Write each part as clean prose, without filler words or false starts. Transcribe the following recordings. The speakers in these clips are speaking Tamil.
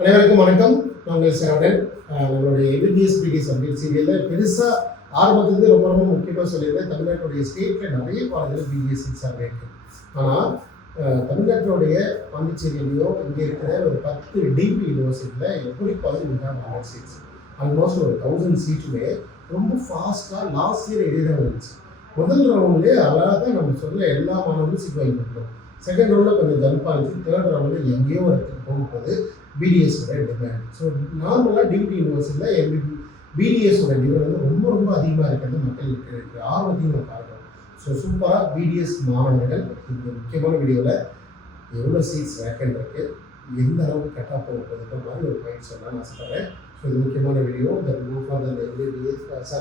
அனைவருக்கும் வணக்கம். நாங்கள் சரவணன். நம்மளுடைய எம்பிபிஎஸ் பிடிஎஸ் அப்படின்னு சீரியலில் பெருசாக ஆரம்பத்துலேருந்து ரொம்ப ரொம்ப முக்கியமாக சொல்லியிருந்தேன். தமிழ்நாட்டுடைய ஸ்டேட்டில் நிறைய காலேஜில் பிடிஎஸ் சீட்ஸ் இருக்குது. ஆனால் தமிழ்நாட்டினுடைய பாண்டிச்சேரியிலையோ இங்கே இருக்கிற ஒரு 10 டிபி யூனிவர்சிட்டியில் எப்படி காலேஜ் மிக 100 சீட்ஸ், ஆல்மோஸ்ட் ஒரு 1000 சீட்டுமே ரொம்ப ஃபாஸ்ட்டாக லாஸ்ட் இயர் இடையில வந்துச்சு. முதல் ரவுண்ட்லேயே அழகாக நம்ம சொல்ல எல்லா மாணவர்களும் சீட் வாங்கி கொடுத்தோம். செகண்ட் ரவுண்டில் கொஞ்சம் ஜம்ப் ஆகிடுச்சு. தேர்ட் ரவுண்டில் எங்கேயோ இடத்துக்கு போகும்போது பிடிஎஸோட டிமாண்ட். ஸோ நார்மலாக டிபி யூனிவர்சிட்டியில் பிடிஎஸோட டிமாண்ட் வந்து ரொம்ப ரொம்ப அதிகமாக இருக்கிறது மக்களுக்கு இருக்கிற ஆர்வத்தையும் நம்ம பார்க்குறோம். ஸோ சூப்பராக பிடிஎஸ் மாணவர்கள் இந்த முக்கியமான வீடியோவில் எவ்வளோ சீட்ஸ் வேக்கண்ட் இருக்குது, எந்த அளவுக்கு கட்டாக போகுதுன்ற மாதிரி ஒரு பாயிண்ட் சொன்னால் நான் ஆசைப்படுறேன். ஸோ இது முக்கியமான வீடியோ.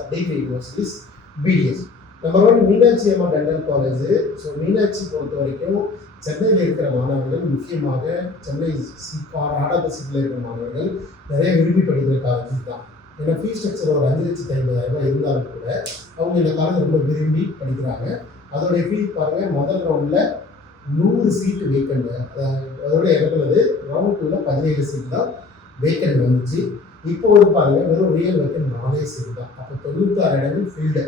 டிபி universities BDS number 1 Meenakshi Amma dental college. So Meenakshi பொறுத்த வரைக்கும் சென்னையில் இருக்கிற மாணவர்கள், முக்கியமாக சென்னை ஆடபசிட்டில் இருக்கிற மாணவர்கள் நிறைய விரும்பி படிக்கிற காலேஜ் தான். ஏன்னா ஃபீஸ் ஸ்ட்ரக்சர் ஒரு 5,50,000 இருந்தாலும் கூட அவங்க இந்த காலேஜ் ரொம்ப விரும்பி படிக்கிறாங்க. அதோடைய ஃபீஸ் பாருங்கள், முதல் ரவுண்டில் 100 சீட்டு வேக்கண்ட், அதோட இறக்குனது ரவுண்ட் 2ல் 17 சீட்டு தான் வேக்கண்ட் வந்துச்சு. இப்போ ஒரு பாருங்கள் வெறும் ரியல் வேக்கண்ட் 4 சீட்டு தான். அப்போ 96 இடங்கள் ஃபீல்டு.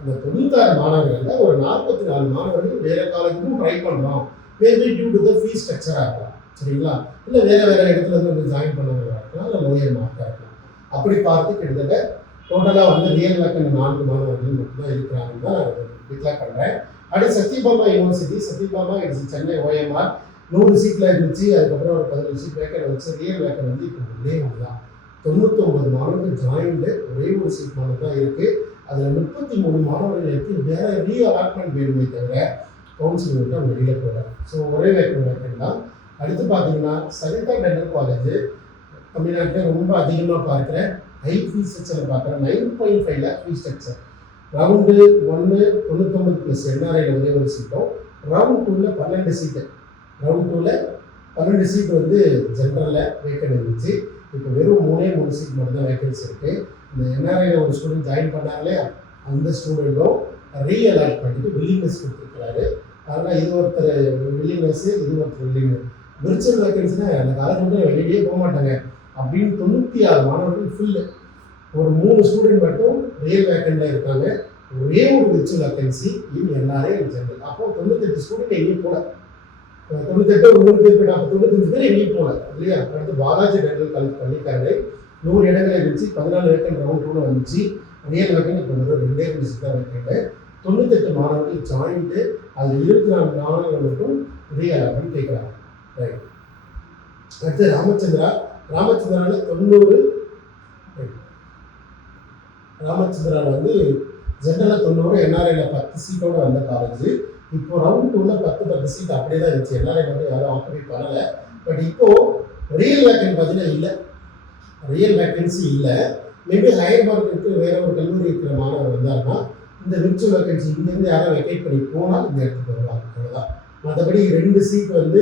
அந்த 96 மாணவர்களில் ஒரு 44 மாணவர்கள் வேறு காலேஜுக்கும் ட்ரை பண்ணுறோம். Maybe due to the fees ஸ்ட்ரக்சராக இருக்கலாம், சரிங்களா? இல்லை வேறு இடத்துல இருந்து வந்து ஜாயின் பண்ணவங்களாக இருக்கலாம், இல்லை லோயர் மார்க்காக இருக்கலாம். அப்படி பார்த்து கிட்டத்தட்ட டோட்டலாக வந்து ரியல் வேக்கண்ட் 4 மாணவர்கள் மட்டும்தான் இருக்கிறாங்கன்னு தான் நான் டிக்ளேர் பண்ணுறேன். அடுத்து Sathyabama university. Sathyabama it's Chennai OMR 100 சீட்டில் இருந்துச்சு. அதுக்கப்புறம் ஒரு 15 சீட் வேக்கண்ட் வச்சு. ரியல் வேக்கண்ட் வந்து இப்போ ஒரே ஒன்று தான். 99 மாணவர்கள் ஜாயின்டு, ஒரே ஒரு சீட் மட்டும் தான் இருக்குது. அதில் 33 மாணவர்களுக்கு வேறு ரீஅலாட்மெண்ட் வேணுமே தவிர கவுன்சிலிங் விட்டு அவங்க வெளியில் போகிறாங்க. ஸோ ஒரே வேக்கண்ட் தான். அடுத்து பார்த்தீங்கன்னா சகிதா டென்டல் காலேஜ் தமிழ்நாட்டில் ரொம்ப அதிகமாக பார்க்குறேன். ஹை ஃபீஸ் ஸ்ட்ரக்சர் பார்க்குறேன். 9.5 lakh fees structure. Round 1 99 plus என்ஆர்ஐயில் ஒரே ஒரு சீட்டும், ரவுண்ட் 2ல் 12 சீட்டு. ரவுண்ட் 2ல் 12 சீட் வந்து ஜென்ரலில் வேக்கண்ட் இருந்துச்சு. இப்போ வெறும் 3 சீட் மட்டும் தான் வேக்கன்சி இருக்குது. இந்த என்ஆர்ஐயில் ஒரு ஸ்டூடெண்ட் ஜாயின் பண்ணார் இல்லையா, அந்த ஸ்டூடெண்ட்டும் ரீஅலாட் பண்ணிட்டு வில்லிங்னஸ் கொடுத்துருக்கிறாரு. அதனால் இது ஒருத்தர் வில்லிங்னஸ், இது ஒருத்தர் வில்லிங்னஸ். விர்ச்சுவல் வேக்கன்சினா அந்த காலேஜ் வந்து வெளியே போக மாட்டாங்க அப்படின்னு 96 மாணவர்கள் ஃபுல்லு. ஒரு 3 ஸ்டூடெண்ட் மட்டும் ரியல் வேக்கண்டில் இருக்காங்க. ஒரே ஒரு விர்ச்சுவல் வேக்கன்சி இவங்க எல்லாரையும் ஜென்ரல். அப்போ 98 ஸ்டூடெண்ட் எங்கேயும் போகல. 98 100 பேர் போயிட்டு 95 பேர் எங்கேயும் போகல இல்லையா. அடுத்து பாலாஜி டென்டல் காலேஜ் பண்ணியிருக்காங்க. 100 இடங்கள் இருந்துச்சு. 14 வேக்கண்ட் ரவுண்ட் 2 வந்துச்சு. ரியல் வேக்கண்ட் இப்போ 2 சீட் தான் வேக்கண்ட். 98 மாணவர்கள் ஜாயின்ட்டு, அதில் 24 மாணவர்கள் மட்டும் ரீஅலாட்மெண்ட் கேட்குறாங்க. ரைட். அடுத்து ராமச்சந்திராவில் 90. ராமச்சந்திராவில் வந்து ஜென்ரலில் 90, என்ஆர்ஐயில் 10 சீட்டோடு வந்த காலேஜ். இப்போ ரவுண்ட் 2ல் 10 சீட் அப்படியே தான் இருந்துச்சு. என்ஆர்ஐ மட்டும் யாரும் ஆக்குபை பண்ணலை. பட் இப்போது ரியல் வேக்கண்ட் பார்த்தீங்கன்னா இல்லை, ரியல் வேக்கன்சி இல்லை. மேபி ஹையர் மார்க்கு வேறு ஒரு கல்லூரி இருக்கிற மாணவர் வந்தாருன்னா இந்த விர்ச்சுவல் வேக்கன்சி இங்கேருந்து யாரும் வெக்கேட் பண்ணி போனால் இந்த இடத்துக்கு வருவாங்க, அவ்வளோதான். மற்றபடி 2 சீட் வந்து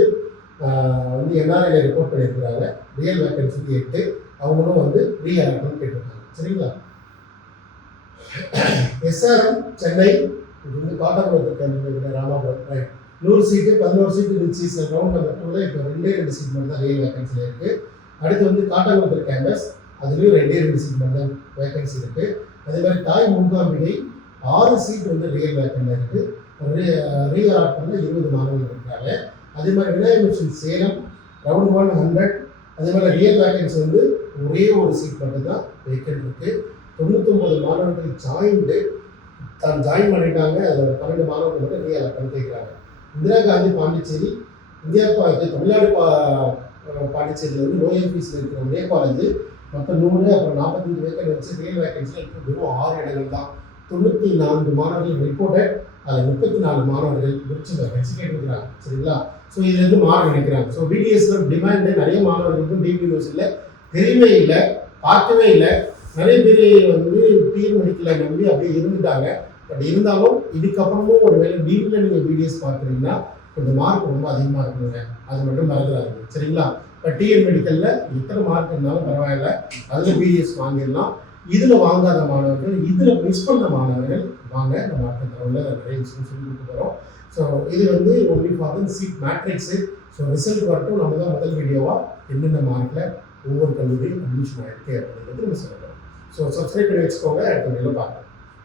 என்ஆர்ஐயில் ரிப்போர்ட் பண்ணியிருக்கிறாங்க. ரியல் வேக்கன்சிக்கு 8, அவங்களும் வந்து ரீஅலாட்மெண்ட் கேட்டிருக்காங்க, சரிங்களா? எஸ்ஆர்எம் சென்னை வந்து காட்டாங்குளத்துக்கு ராமாபுரம். ரைட். 100 சீட்டு 11 சீட்டு இருந்துச்சு ரவுண்ட் நம்பர் 2ல். இப்போ 2 சீட் மட்டும் தான் ரியல் வேக்கன்சியில் இருக்குது. அடுத்து வந்து காட்டாங்குளத்து கேம்பஸ், அதுலேயும் 2 சீட் மட்டும் தான் வேக்கன்சி இருக்குது. அதே மாதிரி தாய் மூகாம்பிகை 6 சீட் வந்து ரியல் வேக்கண்டில் இருக்குது. ரீஅலாட்மெண்ட்டில் 20 மாணவர்கள் இருக்காங்க. அதே மாதிரி விநாயகர் மிஷன் சேலம் ரவுண்ட் 1 100. அதே மாதிரி ரியல் வேக்கன்சி வந்து ஒரே ஒரு சீட் மட்டும் தான் வேக்கண்ட் இருக்குது. 99 மாணவர்கள் ஜாயின் பண்ணிட்டாங்க. அதில் 12 மாணவர்கள் மட்டும் ரீஅலாட்மெண்ட் கேட்குறாங்க. இந்திரா காந்தி பாண்டிச்சேரி, தமிழ்நாடு பாண்டிச்சேரியில் வந்து லோயர் ஃபீஸில் இருக்கிற ஒரே காலேஜ். மொத்தம் 100, அப்புறம் 45 வேக்கண்ட் வச்சு. ரியல் வேக்கன்சியில் இப்போ வெறும் 6 இடங்கள் தான். 94 மாணவர்கள் ரிப்போர்ட்டட், அதில் 34 மாணவர்கள் விர்ச்சுவல் வேக்கன்சி கேட்டுருக்கிறாங்க, சரிங்களா? ஸோ இதுலேருந்து மாற நினைக்கிறாங்க. ஸோ பிடிஎஸ்ல டிமாண்டு நிறைய மாணவர்களுக்கும் டிபி யூனிவர்சிட்டியில் தெரியவே இல்லை, பார்க்கவே இல்லை. நிறைய பேர் வந்து மெடிக்கலை நம்பி அப்படியே இருந்துட்டாங்க. பட் இருந்தாலும் இதுக்கப்புறமும் ஒரு வேலை டிபியில் நீங்கள் பிடிஎஸ் பார்க்குறீங்கன்னா கொஞ்சம் மார்க் ரொம்ப அதிகமாக இருக்குங்க, அது மட்டும் மறந்துடாதீங்க, சரிங்களா? இப்போ மெடிக்கலில் எத்தனை மார்க் இருந்தாலும் பரவாயில்ல, அதில் பிடிஎஸ் வாங்கிடலாம். இதில் வாங்காத மாணவர்கள், இதில் மிஸ் பண்ண மாணவர்கள் வாங்க, நம்ம அடுத்த தகவலில் நிறைய விஷயம் சொல்லி கொடுத்து போகிறோம். ஸோ இது வந்து only for seat matrix. So result வரட்டும், நம்ம தான் முதல் வீடியோவாக என்னென்ன மார்க்கில் ஒவ்வொரு கல்லூரியும் அட்மிஷன் ஆகிருக்கே அப்படிங்கிறது நம்ம சொல்லலாம். ஸோ சப்ஸ்கிரைப் பண்ணி வச்சுக்கோங்க, அடுத்த வீடியோவில் பார்க்கலாம்.